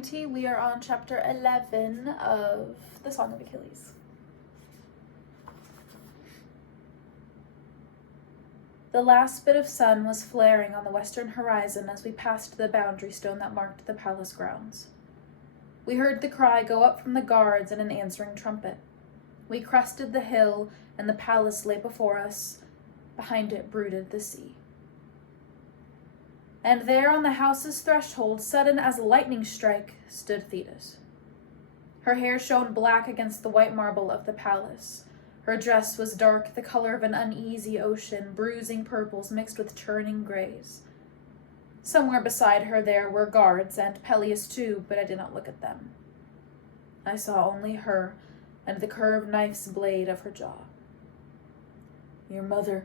community. We are on chapter 11 of the Song of Achilles. The last bit of sun was flaring on the western horizon as we passed the boundary stone that marked the palace grounds. We heard the cry go up from the guards and an answering trumpet. We crested the hill, and the palace lay before us. Behind it brooded the sea. And there on the house's threshold, sudden as a lightning strike, stood Thetis. Her hair shone black against the white marble of the palace. Her dress was dark, the color of an uneasy ocean, bruising purples mixed with churning grays. Somewhere beside her there were guards, and Peleus too, but I did not look at them. I saw only her, and the curved knife's blade of her jaw. "Your mother,"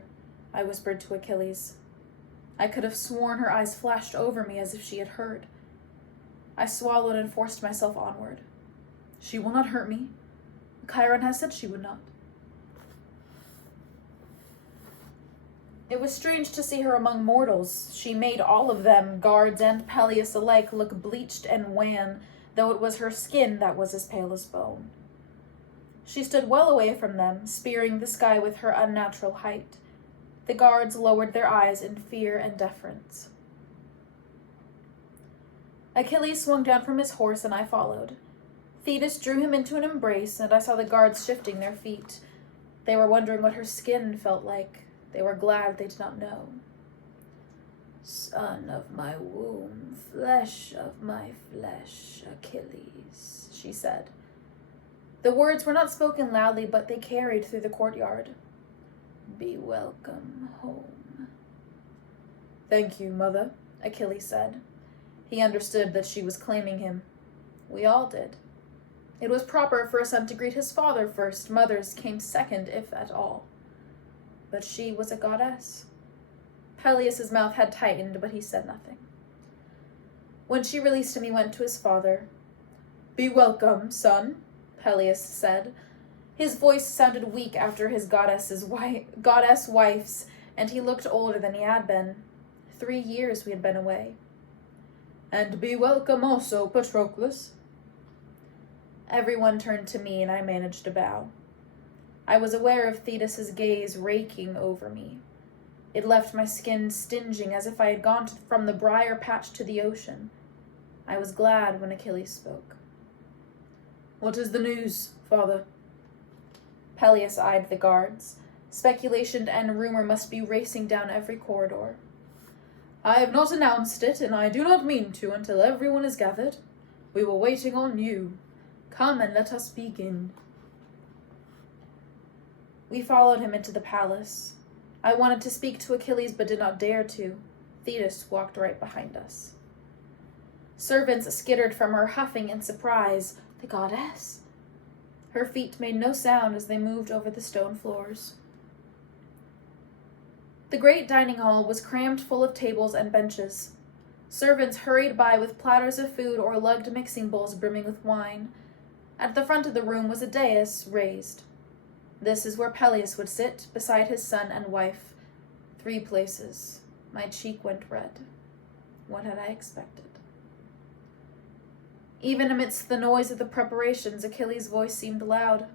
I whispered to Achilles. I could have sworn her eyes flashed over me as if she had heard. I swallowed and forced myself onward. "She will not hurt me. Chiron has said she would not." It was strange to see her among mortals. She made all of them, guards and Peleus alike, look bleached and wan, though it was her skin that was as pale as bone. She stood well away from them, spearing the sky with her unnatural height. The guards lowered their eyes in fear and deference. Achilles swung down from his horse, and I followed. Thetis drew him into an embrace, and I saw the guards shifting their feet. They were wondering what her skin felt like. They were glad they did not know. "Son of my womb, flesh of my flesh, Achilles," she said. The words were not spoken loudly, but they carried through the courtyard. "Be welcome home." "Thank you, mother," Achilles said. He understood that she was claiming him. We all did. It was proper for a son to greet his father first. Mothers came second, if at all. But she was a goddess. Peleus's mouth had tightened, but he said nothing. When she released him, he went to his father. "Be welcome, son," Peleus said. His voice sounded weak after his goddess wife's, and he looked older than he had been. 3 years we had been away. "And be welcome also, Patroclus." Everyone turned to me, and I managed to bow. I was aware of Thetis's gaze raking over me. It left my skin stinging as if I had gone from the briar patch to the ocean. I was glad when Achilles spoke. "What is the news, father?" Peleus eyed the guards. Speculation and rumor must be racing down every corridor. "I have not announced it, and I do not mean to until everyone is gathered. We were waiting on you. Come and let us begin." We followed him into the palace. I wanted to speak to Achilles, but did not dare to. Thetis walked right behind us. Servants skittered from her, huffing in surprise. The goddess! Her feet made no sound as they moved over the stone floors. The great dining hall was crammed full of tables and benches. Servants hurried by with platters of food or lugged mixing bowls brimming with wine. At the front of the room was a dais raised. This is where Peleus would sit, beside his son and wife. 3 places. My cheek went red. What had I expected? Even amidst the noise of the preparations, Achilles' voice seemed loud.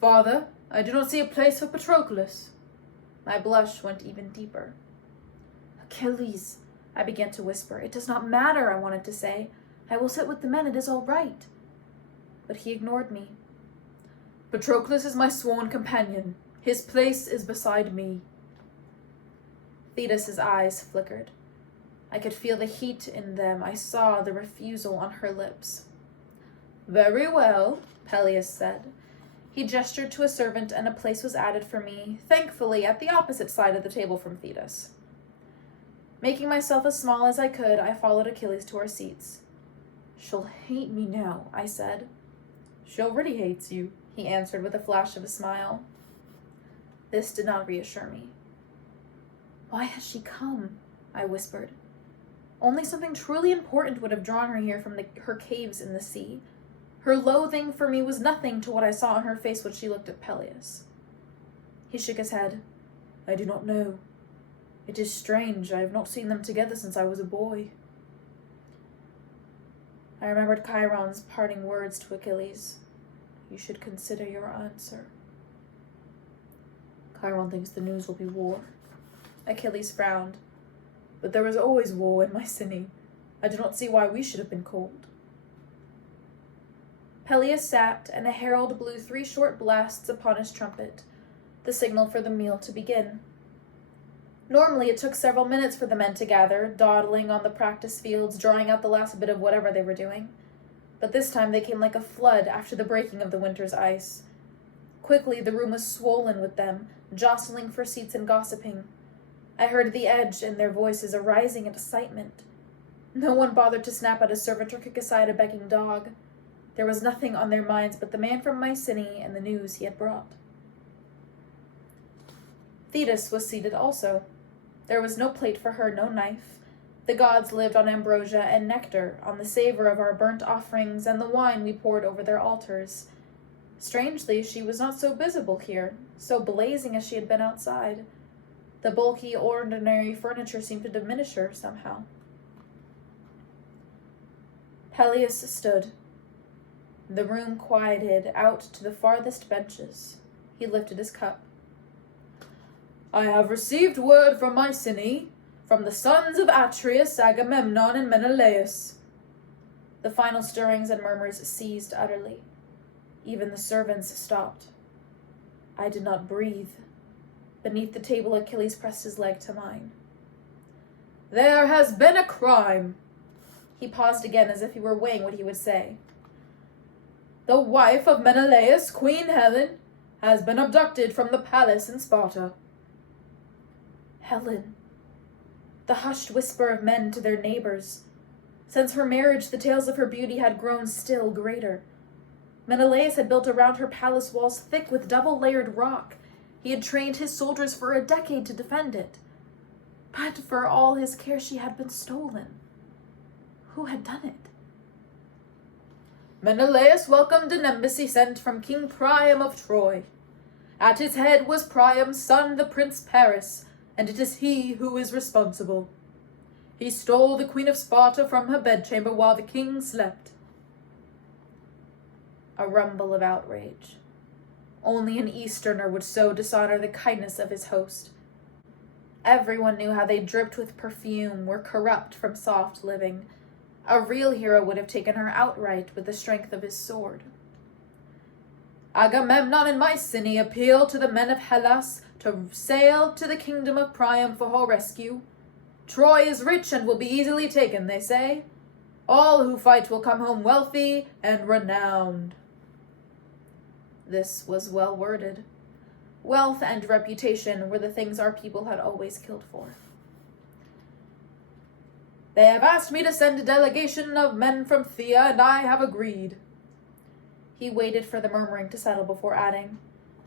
"Father, I do not see a place for Patroclus." My blush went even deeper. "Achilles," I began to whisper. "It does not matter," I wanted to say. "I will sit with the men. It is all right." But he ignored me. "Patroclus is my sworn companion. His place is beside me." Thetis's eyes flickered. I could feel the heat in them. I saw the refusal on her lips. "Very well," Peleus said. He gestured to a servant, and a place was added for me, thankfully at the opposite side of the table from Thetis. Making myself as small as I could, I followed Achilles to our seats. "She'll hate me now," I said. "She already hates you," he answered with a flash of a smile. This did not reassure me. "Why has she come?" I whispered. Only something truly important would have drawn her here from her caves in the sea. Her loathing for me was nothing to what I saw on her face when she looked at Peleus. He shook his head. "I do not know. It is strange. I have not seen them together since I was a boy." I remembered Chiron's parting words to Achilles. You should consider your answer. Chiron thinks the news will be war. Achilles frowned. But there was always war in Mycenae. I do not see why we should have been called. Peleus sat, and a herald blew 3 short blasts upon his trumpet, the signal for the meal to begin. Normally it took several minutes for the men to gather, dawdling on the practice fields, drawing out the last bit of whatever they were doing. But this time they came like a flood after the breaking of the winter's ice. Quickly the room was swollen with them, jostling for seats and gossiping. I heard the edge in their voices a rising excitement. No one bothered to snap at a servant or kick aside a begging dog. There was nothing on their minds but the man from Mycenae and the news he had brought. Thetis was seated also. There was no plate for her, no knife. The gods lived on ambrosia and nectar, on the savor of our burnt offerings and the wine we poured over their altars. Strangely, she was not so visible here, so blazing as she had been outside. The bulky, ordinary furniture seemed to diminish her somehow. Peleus stood. The room quieted out to the farthest benches. He lifted his cup. I have received word from Mycenae, from the sons of Atreus, Agamemnon, and Menelaus. The final stirrings and murmurs ceased utterly. Even the servants stopped. I did not breathe. Beneath the table, Achilles pressed his leg to mine. There has been a crime. He paused again as if he were weighing what he would say. The wife of Menelaus, Queen Helen, has been abducted from the palace in Sparta. Helen. The hushed whisper of men to their neighbors. Since her marriage, the tales of her beauty had grown still greater. Menelaus had built around her palace walls thick with double-layered rock. He had trained his soldiers for a decade to defend it. But for all his care, she had been stolen. Who had done it? Menelaus welcomed an embassy sent from King Priam of Troy. At its head was Priam's son, the Prince Paris, and it is he who is responsible. He stole the Queen of Sparta from her bedchamber while the king slept. A rumble of outrage. Only an Easterner would so dishonor the kindness of his host. Everyone knew how they dripped with perfume, were corrupt from soft living. A real hero would have taken her outright with the strength of his sword. Agamemnon and Mycenae appeal to the men of Hellas to sail to the kingdom of Priam for her rescue. Troy is rich and will be easily taken, they say. All who fight will come home wealthy and renowned. This was well worded. Wealth and reputation were the things our people had always killed for. They have asked me to send a delegation of men from Thea, and I have agreed. He waited for the murmuring to settle before adding,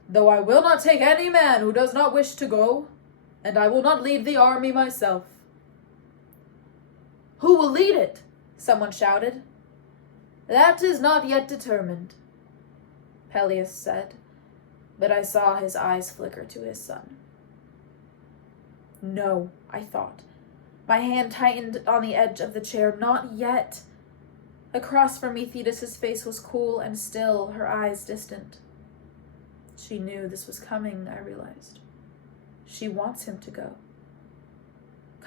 though I will not take any man who does not wish to go, and I will not lead the army myself. Who will lead it? Someone shouted. That is not yet determined, Peleus said, but I saw his eyes flicker to his son. No, I thought. My hand tightened on the edge of the chair. Not yet. Across from me, Thetis' face was cool and still, her eyes distant. She knew this was coming, I realized. She wants him to go.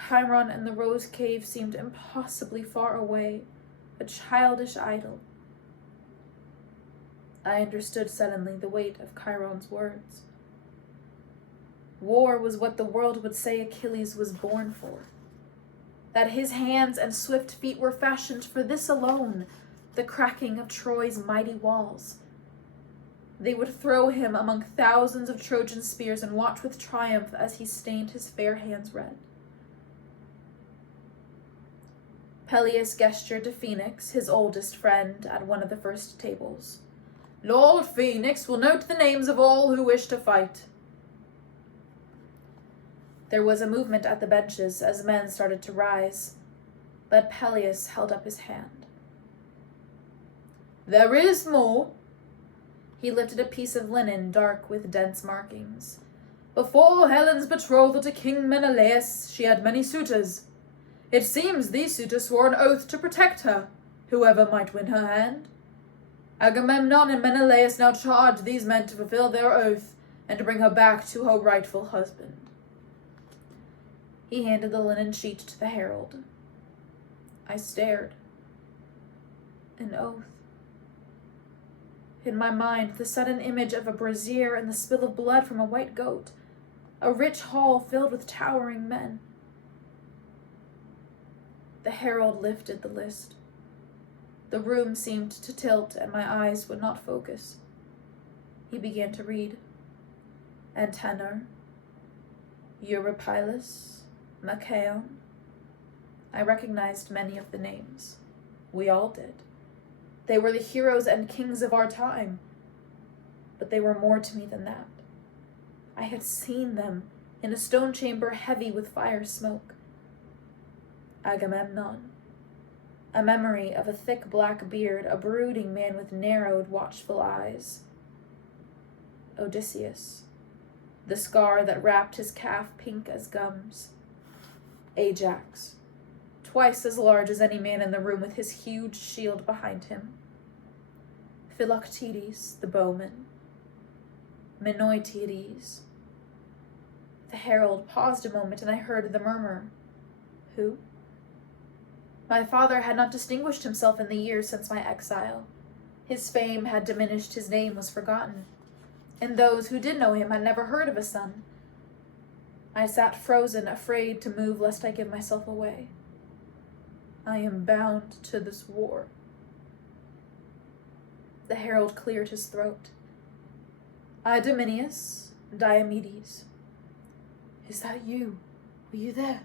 Chiron and the Rose Cave seemed impossibly far away, a childish idol. I understood suddenly the weight of Chiron's words. War was what the world would say Achilles was born for. That his hands and swift feet were fashioned for this alone, the cracking of Troy's mighty walls. They would throw him among thousands of Trojan spears and watch with triumph as he stained his fair hands red. Peleus gestured to Phoenix, his oldest friend, at one of the first tables. Lord Phoenix will note the names of all who wish to fight. There was a movement at the benches as men started to rise, but Peleus held up his hand. There is more. He lifted a piece of linen dark with dense markings. Before Helen's betrothal to King Menelaus, she had many suitors. It seems these suitors swore an oath to protect her, whoever might win her hand. Agamemnon and Menelaus now charge these men to fulfill their oath and to bring her back to her rightful husband." He handed the linen sheet to the herald. I stared. An oath. In my mind, the sudden image of a brazier and the spill of blood from a white goat, a rich hall filled with towering men. The herald lifted the list. The room seemed to tilt, and my eyes would not focus. He began to read. Antenor, Eurypylus, Machaon. I recognized many of the names. We all did. They were the heroes and kings of our time. But they were more to me than that. I had seen them in a stone chamber heavy with fire smoke. Agamemnon. A memory of a thick black beard, a brooding man with narrowed, watchful eyes. Odysseus. The scar that wrapped his calf pink as gums. Ajax. Twice as large as any man in the room with his huge shield behind him. Philoctetes, the bowman. Menoetides. The herald paused a moment, and I heard the murmur. Who? My father had not distinguished himself in the years since my exile. His fame had diminished, his name was forgotten, and those who did know him had never heard of a son. I sat frozen, afraid to move lest I give myself away. I am bound to this war. The herald cleared his throat. Idomeneus, Diomedes. Is that you? Were you there?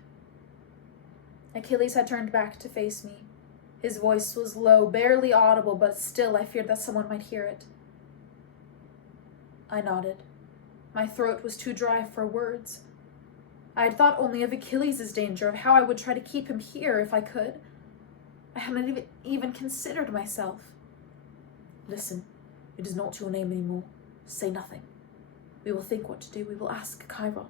Achilles had turned back to face me. His voice was low, barely audible, but still I feared that someone might hear it. I nodded. My throat was too dry for words. I had thought only of Achilles' danger, of how I would try to keep him here if I could. I hadn't even considered myself. Listen, it is not your name anymore. Say nothing. We will think what to do. We will ask Chiron.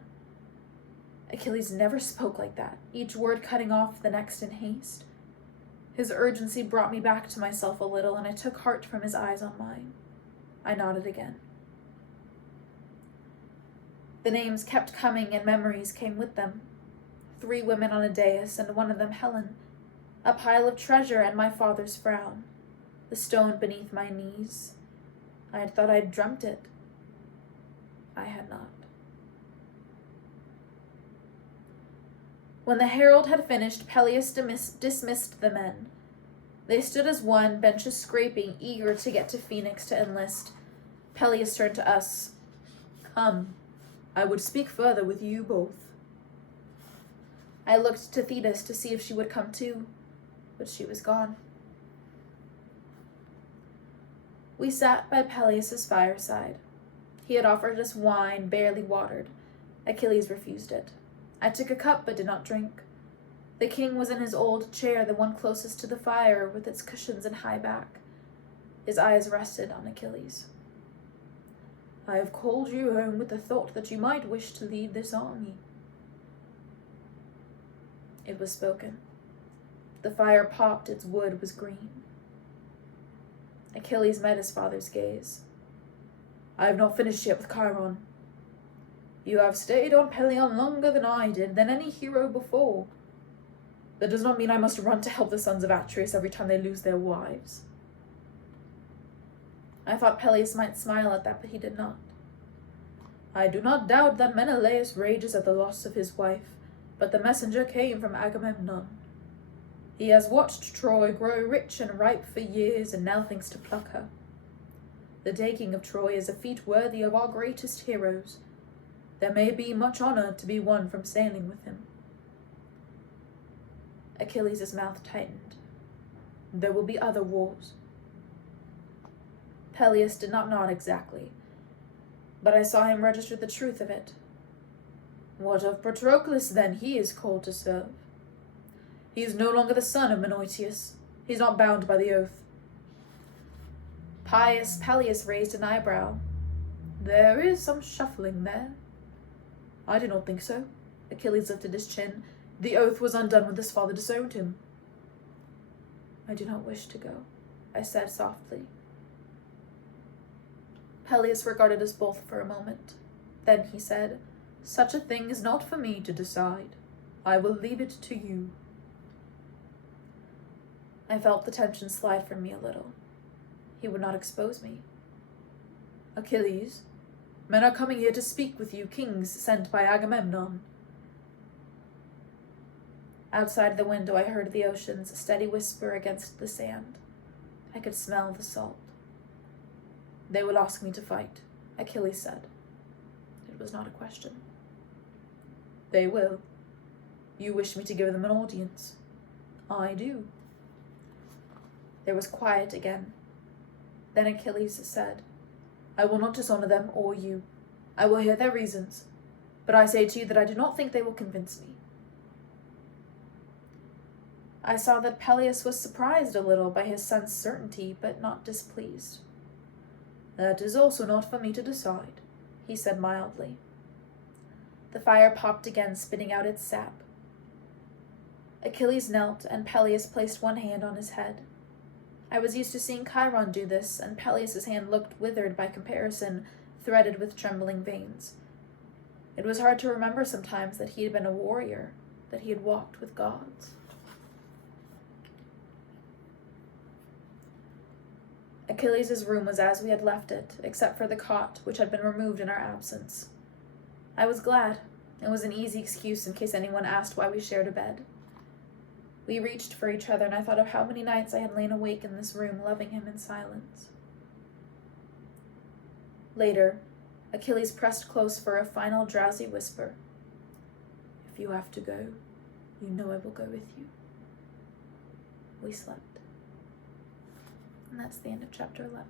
Achilles never spoke like that, each word cutting off the next in haste. His urgency brought me back to myself a little, and I took heart from his eyes on mine. I nodded again. The names kept coming, and memories came with them. 3 women on a dais, and one of them Helen. A pile of treasure and my father's frown. The stone beneath my knees. I had thought I'd dreamt it. I had not. When the herald had finished, Peleus dismissed the men. They stood as one, benches scraping, eager to get to Phoenix to enlist. Peleus turned to us. Come, I would speak further with you both. I looked to Thetis to see if she would come too, but she was gone. We sat by Peleus's fireside. He had offered us wine, barely watered. Achilles refused it. I took a cup but did not drink. The king was in his old chair, the one closest to the fire, with its cushions and high back. His eyes rested on Achilles. I have called you home with the thought that you might wish to lead this army. It was spoken. The fire popped, its wood was green. Achilles met his father's gaze. I have not finished yet with Chiron. You have stayed on Pelion longer than I did, than any hero before. That does not mean I must run to help the sons of Atreus every time they lose their wives. I thought Peleus might smile at that, but he did not. I do not doubt that Menelaus rages at the loss of his wife, but the messenger came from Agamemnon. He has watched Troy grow rich and ripe for years, and now thinks to pluck her. The taking of Troy is a feat worthy of our greatest heroes. There may be much honor to be won from sailing with him. Achilles' mouth tightened. There will be other wars. Peleus did not nod exactly, but I saw him register the truth of it. What of Patroclus, then? He is called to serve. He is no longer the son of Menoetius. He is not bound by the oath. Pious Peleus raised an eyebrow. There is some shuffling there. I do not think so. Achilles lifted his chin. The oath was undone when his father disowned him. I do not wish to go, I said softly. Peleus regarded us both for a moment. Then he said, Such a thing is not for me to decide. I will leave it to you. I felt the tension slide from me a little. He would not expose me. Achilles, men are coming here to speak with you, kings sent by Agamemnon. Outside the window I heard the ocean's steady whisper against the sand. I could smell the salt. They will ask me to fight, Achilles said. It was not a question. They will. You wish me to give them an audience. I do. There was quiet again. Then Achilles said, I will not dishonor them or you. I will hear their reasons, but I say to you that I do not think they will convince me. I saw that Peleus was surprised a little by his son's certainty, but not displeased. That is also not for me to decide, he said mildly. The fire popped again, spitting out its sap. Achilles knelt, and Peleus placed one hand on his head. I was used to seeing Chiron do this, and Peleus's hand looked withered by comparison, threaded with trembling veins. It was hard to remember sometimes that he had been a warrior, that he had walked with gods. Achilles' room was as we had left it, except for the cot, which had been removed in our absence. I was glad. It was an easy excuse in case anyone asked why we shared a bed. We reached for each other, and I thought of how many nights I had lain awake in this room, loving him in silence. Later, Achilles pressed close for a final drowsy whisper. If you have to go, you know I will go with you. We slept. And that's the end of chapter 11.